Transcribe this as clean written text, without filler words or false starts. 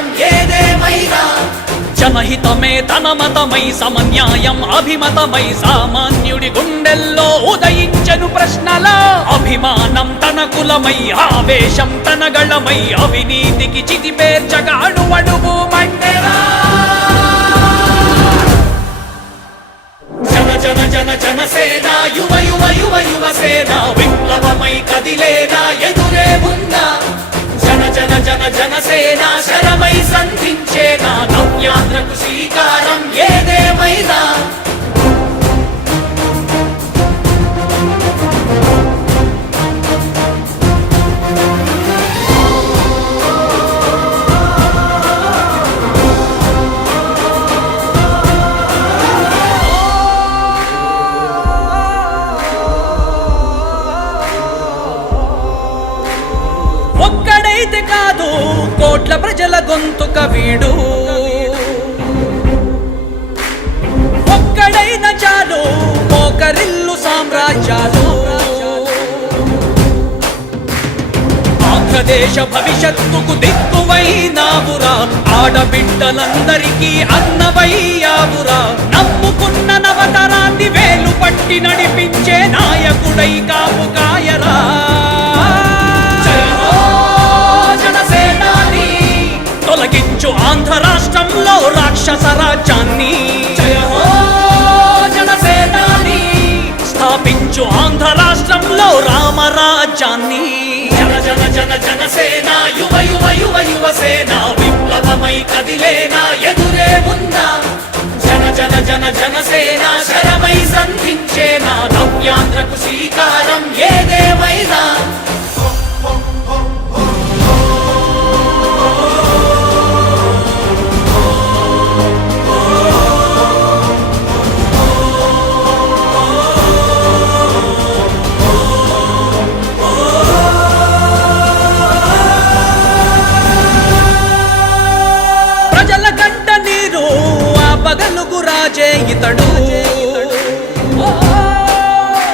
శ్రీకారం ఏదేమైనా జనహితమే తన మతమై సమన్యాయం అభిమతమై సామాన్యుడి గుండెల్లో ఉదయించెను ప్రశ్నల అభిమానం తన కులమై ఆవేశం తన గళమై అవినీతికి చితిపేర్చగా అణువణువు మండెరా జన జన జనసేన యువ యువ యువ యువసేన విప్లవమై కదిలేనా ఎదురే ఉందా జన జన జన జనసేన శరమై సంధించేనా నవ్యాంధ్రకు శ్రీకారం ఏదేమైనా ఒక్కడైతే కాదు కోట్ల ప్రజల గొంతుక వీడు ఒక్కడైన చాలు మోకరిల్లు సామ్రాజ్యాలు ఆంధ్రదేశ భవిష్యత్తుకు దిక్కువైనావురా ఆడబిడ్డలందరికీ అన్నవయ్యావురా నమ్ముకున్న నవతరాన్ని వేలు పట్టి నడిపించే నాయకుడై కాపు కాయరా తొలగించు ఆంధ్ర రాష్ట్రంలో రాక్షస రాజ్యాన్ని జయ హో జనసేనాని స్థాపించు ఆంధ్ర రాష్ట్రంలో రామరాజ్యాన్ని జన జన జన జనసేన యువ యువ యువ యువసేన విప్లవమై కదిలేనా ఎదురే ఉందా జన జన జన జనసేన శరమై సంధించేనా నవ్యాంధ్రకు శ్రీకారం ఏదేమైనా